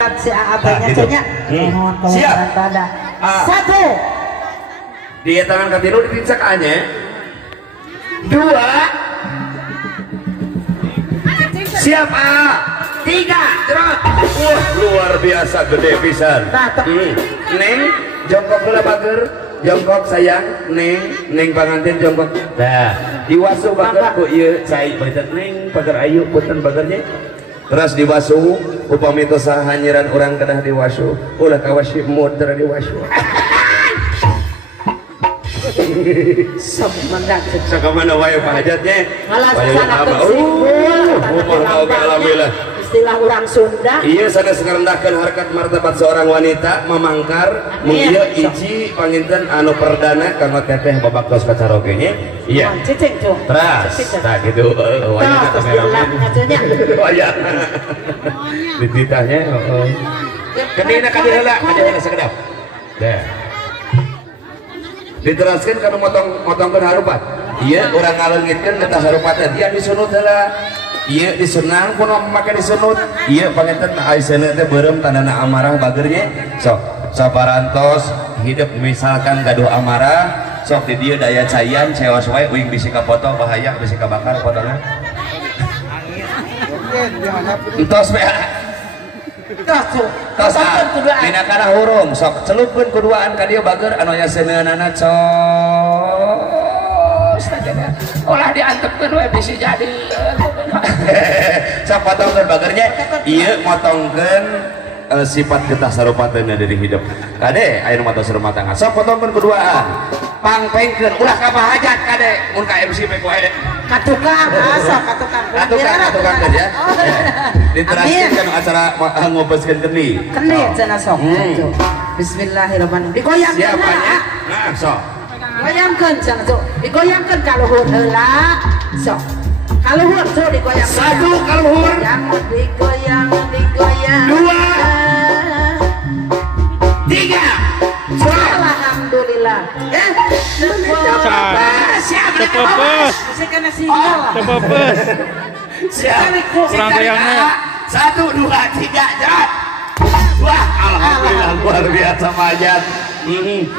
Si abahnya conya siap. Satu Di tangan katilu dipicak aja. Dua. Siap A. Tiga. Jerat. Wah luar biasa gede pisan. Neng jongkok gula bager. Jongkok sayang. Neng pangantin jongkok. Nah diwasu bager ku ieu cai baitet neng bager ayu punten bagernya. Terus diwasu upami tosah hanyiran orang kedah diwasu ulah kawasi muter diwasu sok mendak sakamana wae pahajatnya malah sana alhamdulillah istilah orang Sunda iya sana ngarendahkeun harkat martabat seorang wanita mamangkar mugia iji panginten anu perdana kanggo teteh babak tos kacaroge nya iya cicing tuh terus tak gitu wanita kameramen wayah dititahnya kedina kadina sekedap dah diteraskan karena motongkan harupat iya orang ngalengitkan kita harupatnya dia disunut lah iya disenang pun memakai disunut iya panginten aisyana teh berem tandana amarah bagernya sok saparantos hidup misalkan gaduh amarah sok di dia daya cayan cewas wae uing bisi ka foto bahaya bisi ka bakar fotonya entos tos dina kana hurung sok celupkeun kuduaan ka dieu bager anu aya seuneunana cos ulah diantepkeun we bisi jadi sok potongkeun bagernya ieu motongkeun sifat getah sarupateuna dari hidup kade aya nu matos rumah tangga sok potongkeun kuduaan pangpengkeun ulah ka bahajat kade mun ka MC pe wae katukang katukang ya diteraskeun kana acara ngobeskeun keni cenah sok bismillahirrahmanirrahim digoyangkeun nah sok goyangkeun cenah sok digoyangkeun ka luhur heula sok ka luhur sok digoyang satu ka luhur digoyang dua tiga alhamdulillah Tepepes. Kurang goyangnya. 1, 2, 3 jalan. Wah alhamdulillah luar biasa majat.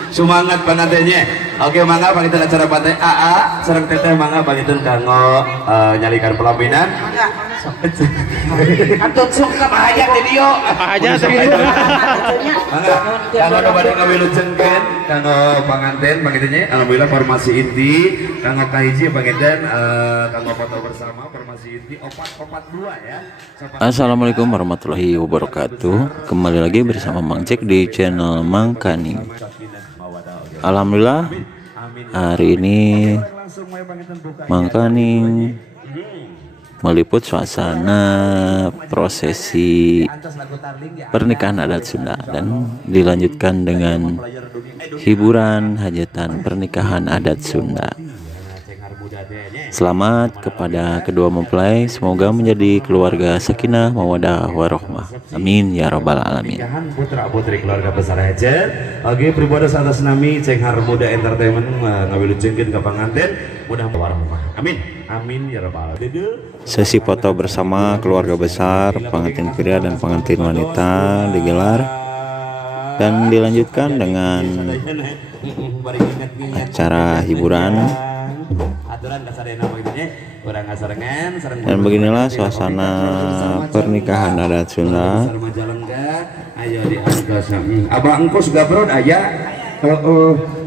Semangat pangantennya. Oke mangga panginten acara pantai AA sareng teteh mangga panginten kanggo nyalikan pelaminan. Antun sungkem bahaya di dieu. Bahaya Mangga kanggo nu bade ngawilujenkeun kanggo panganten pangintennya alhamdulillah formasi inti kanggo kahiji panginten kanggo foto bersama formasi inti 442 ya. Assalamualaikum warahmatullahi wabarakatuh. Kembali lagi bersama Mang Cek di channel Mang Kaning. Alhamdulillah hari ini Mang Kaning meliput suasana prosesi pernikahan adat Sunda dan dilanjutkan dengan hiburan hajatan pernikahan adat Sunda. Selamat kepada kedua mempelai, semoga menjadi keluarga sakinah mawaddah warahmah. Amin ya rabbal alamin. Putra putri keluarga besar aja. Oke, pribadi atas nami Cenghar Muda Entertainment ngawilujenkeun ka panganten mudah warahmah. Amin. Amin ya rabbal alamin. Sesi foto bersama keluarga besar pengantin pria dan pengantin wanita digelar dan dilanjutkan dengan acara hiburan. Dan beginilah suasana pernikahan adat Sunda. Abah engkos gabrod aya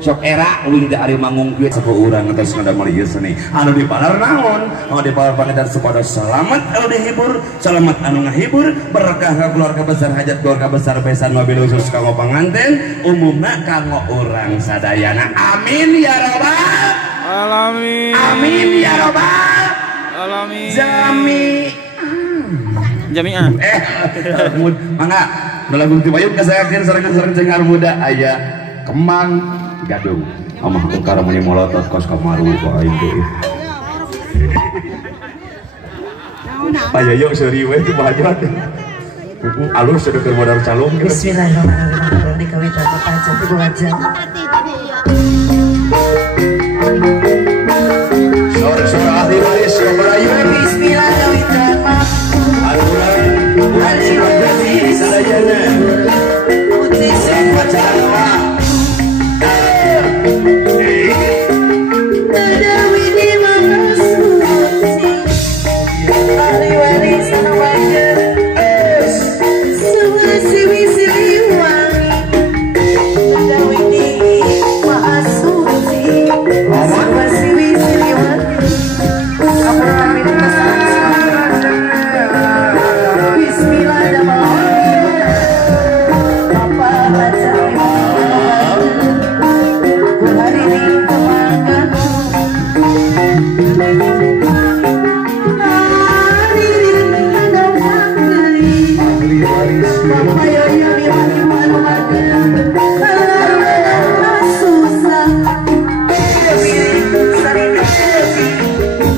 sok era uling da ari mangung duit saku urang atas ngadamel ieu seni anu dipalar naon anu dipalar pangetan supados selamat anu dihibur selamat anu ngahibur berkah ka keluarga besar hajat keluarga besar besan mobil khusus kanggo panganten umumna kanggo urang sadayana amin ya rabbal alamin amin ya rabbal alamin jami'ah mangga dalam bukti payung kasayakeun sareng Cenghar Muda aya Kemang Gadung amah engkar meni molotot kos kamaru ku aing teh aya yuk seuri we teu bahajat alus sudah keur modal calung bismillahirrahmanirrahim dikawita papaja ibu aja sore ahli waris Melayu bismillahirrahmanirrahim sadayana Putri pacaran Dewi di mana suci Hari-hari sana wajar Semua siwi-siwi wangi Dewi di mana suci Semua siwi-siwi wangi Aku kami Bismillah Papa baca hari ini kemakan hari ini ada wakili Papa yoyo di mana makan susah sering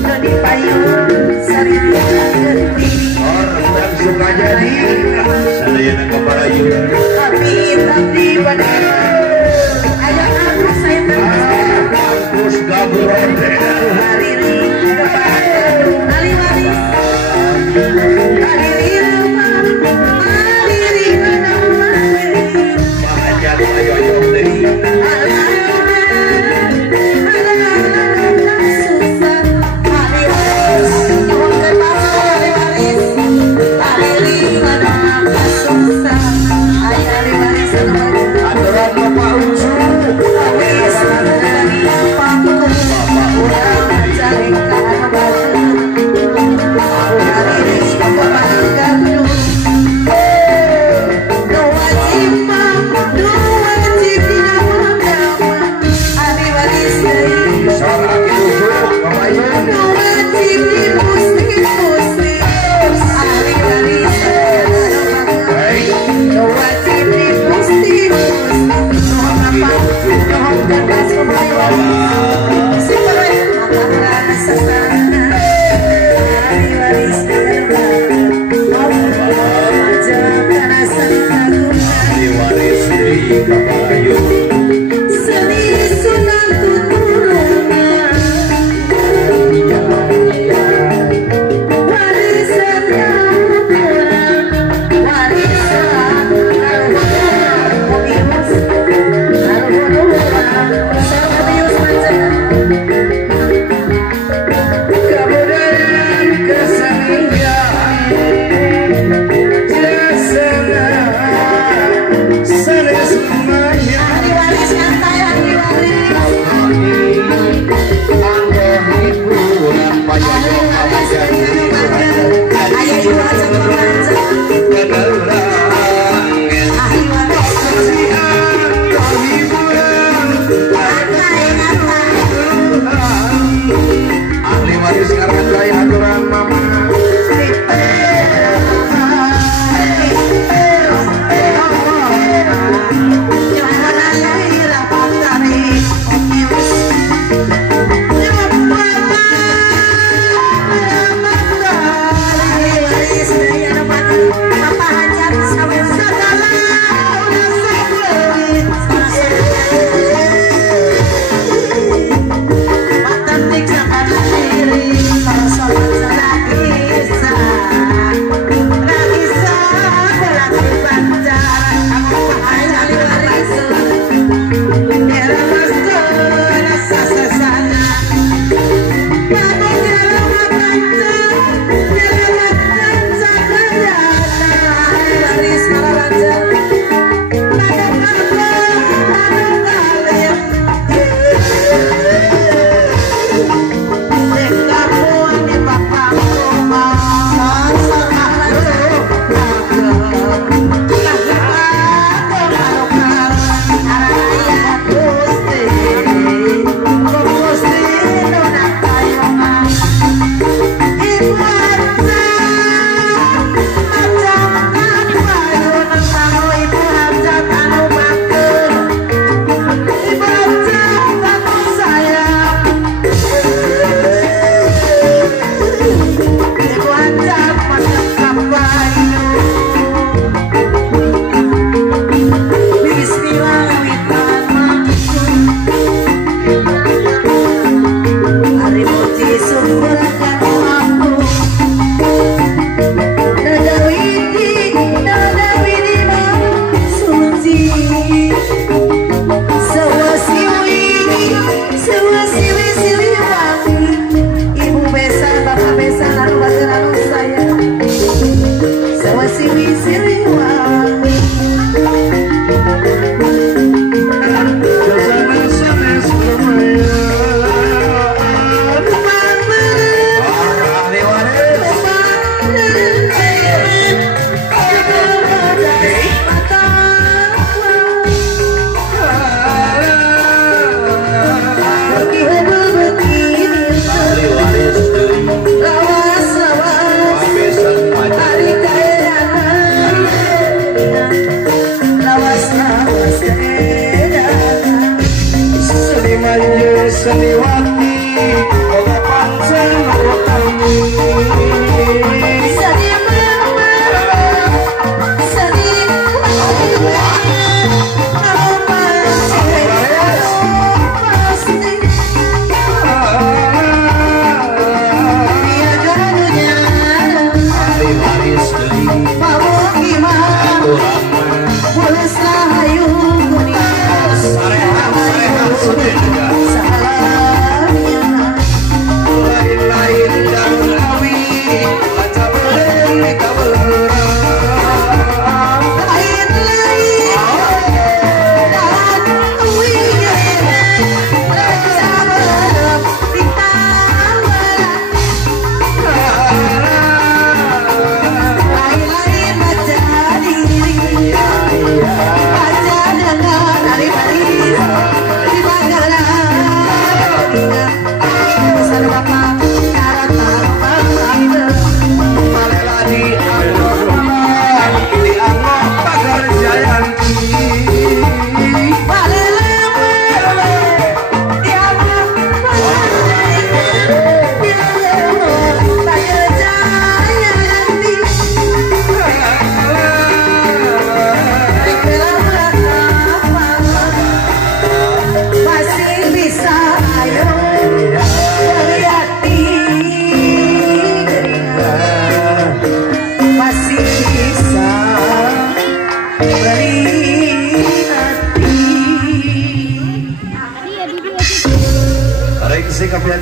jadi payung sering ganti orang suka jadi sadayana keparayu tapi pada ayah aku saya kampus gaburon hari ini hari waris hari banyak ayo dari aturan bapak ucu seorang ucu kemayu diwaris dari keparayu kebudayaan kesenian jasana sanes semuanya anggo hiburan payayo awajan penerangan kasihan hiburan ahli waris karangkai aturan mama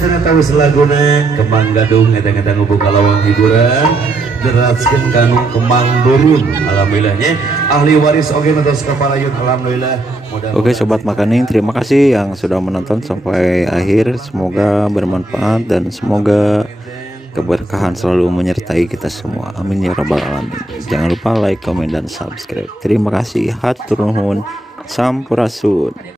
cenah tawis laguna Kembang Gadung eta-eta ngubuka lawang hiburan deraskeun kanu Kembang Burun alhamdulillahnya ahli waris oge nonton kaparayun alhamdulillah. Oke sobat makaning, terima kasih yang sudah menonton sampai akhir. Semoga bermanfaat dan semoga keberkahan selalu menyertai kita semua. Amin ya rabbal alamin. Jangan lupa like, komen, dan subscribe. Terima kasih. Hatur nuhun. Sampurasun.